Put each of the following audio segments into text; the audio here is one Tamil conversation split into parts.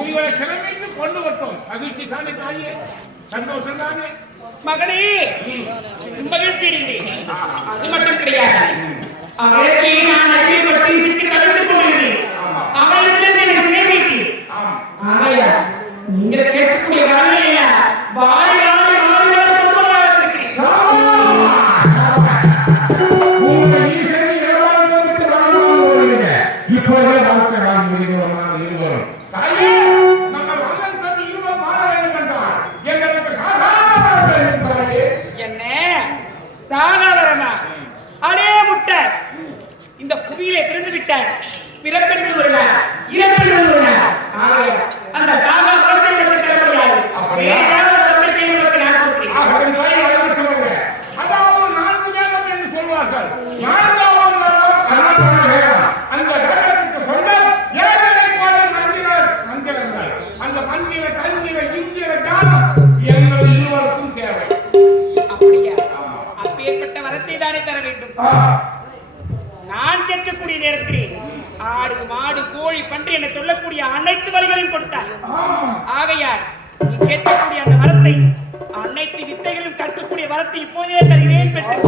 உங்களை சிறைமைக்கு கொண்டு வரட்டும் மகிழ்ச்சி தானே தாயே சந்தோஷம் தானே மகனே மகிழ்ச்சி அடைந்தேன். அது மட்டும் கிடையாது அவளுக்கு நான் அடிமைப்பட்டு சிக்கி கலந்து கொண்டிருந்தேன் அவளுக்கு என்னை சிறைவைத்தேன். ஆகையால் நீங்கள் கேட்கக்கூடிய வரவே எல்லாம் வாரி வாரி வாரி வாரி கொண்டுவரலாக இருக்கிறேன். உங்கள் பிறப்பென்பது ஒரு நாள் இறப்பென்பது ஒரு நாள் ஆகையால் அந்த சாகா வரத்தை எனக்கு தர முடியாது வேறு ஏதாவது வரத்தை உங்களுக்கு நான் கொடுக்கிறேன். அதாவது நான்கு வேதம் என்று சொல்வார்கள். நான்காவது. அந்த வேதத்துக்கு சொன்னால் ஏழரை கோடி மந்திர- மந்திரங்கள். அந்த மந்திர, தந்திர, இந்திர ஞானம் எங்கள் இருவருக்கும் தேவை அப்படியா அப்பேற்பட்ட வரத்தை தானே தர வேண்டும் நான் கேட்கக்கூடிய நேரத்தில் ஆடு மாடு கோழி பன்றி என சொல்லக்கூடிய அனைத்து வழிகளையும் கொடுத்தார். ஆகையார் நீ கேட்கக்கூடிய அந்த வரத்தை அனைத்து வித்தைகளையும் கற்கக்கூடிய வரத்தை இப்போதே தருகிறேன் பெற்று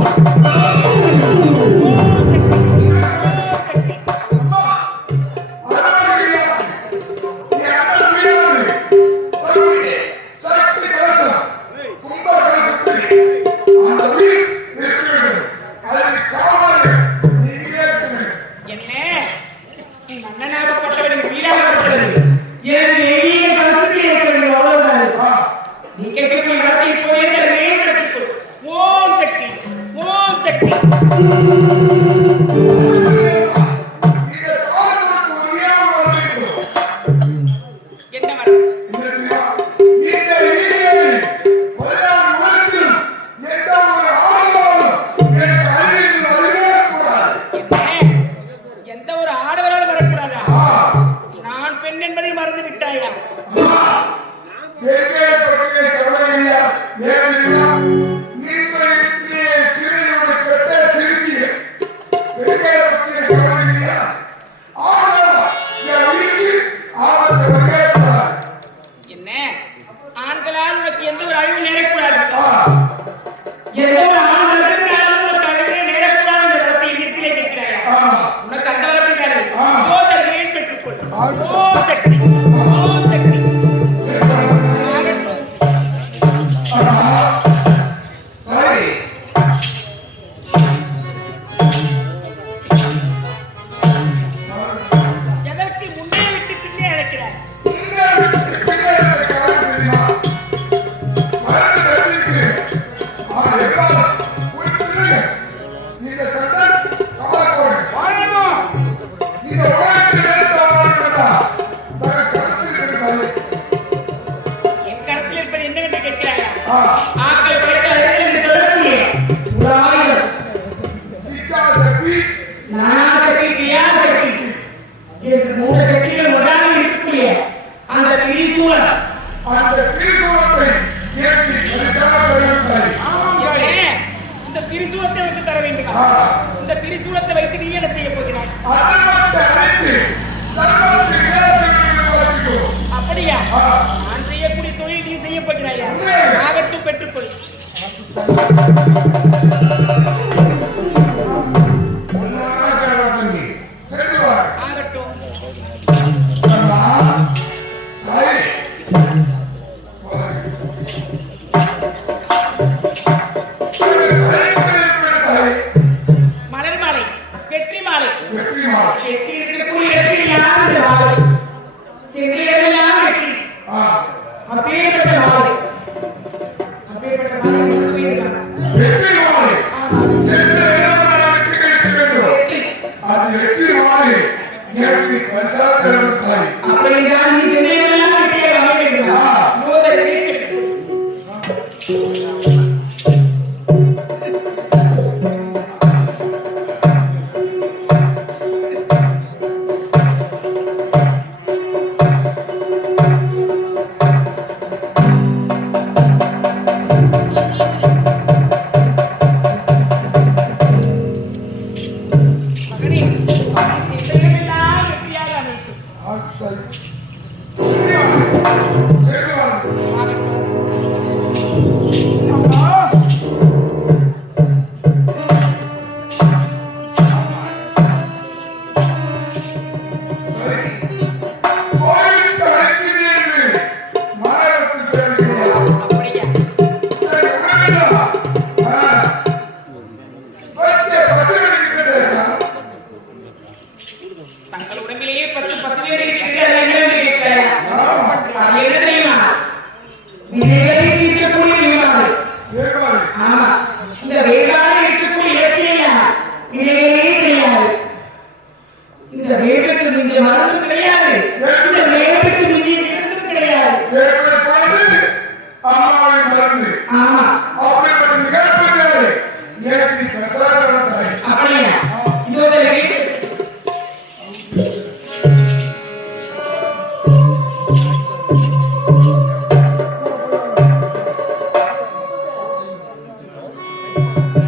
நீ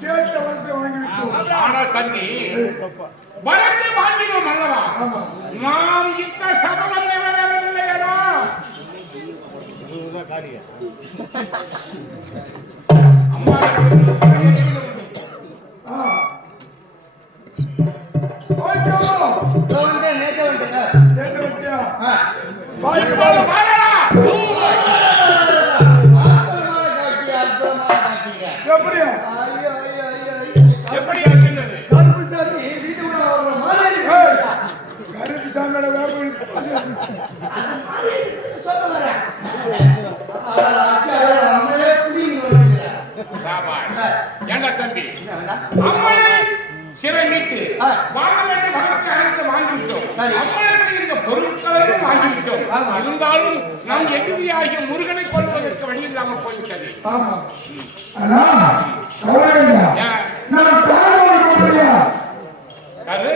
கேட்ட வரத்தை வாங்கி விட்டோம் ஆனா தம்பி வரத்தை வாங்கினோம் அல்லவா நாம் இந்த சபலம் நிறைவேறவில்லையடா. அம்மா ஆ. ஓகே. நேத்து வந்தியா வாங்கி இப்போது ஏண்டா தம்பி? அம்மனை சிறை மீட்டு. வாங்க வேண்டிய பணத்தை அனைத்து வாங்கிவிட்டோம் அம்மனுக்கு இந்த பொருட்களையும் வாங்கிவிட்டோம். இருந்தாலும் நம் எதிரியாகிய முருகனை கொள்வதற்கு வழி இல்லாமல் போய்விட்டது. ஆமா. அது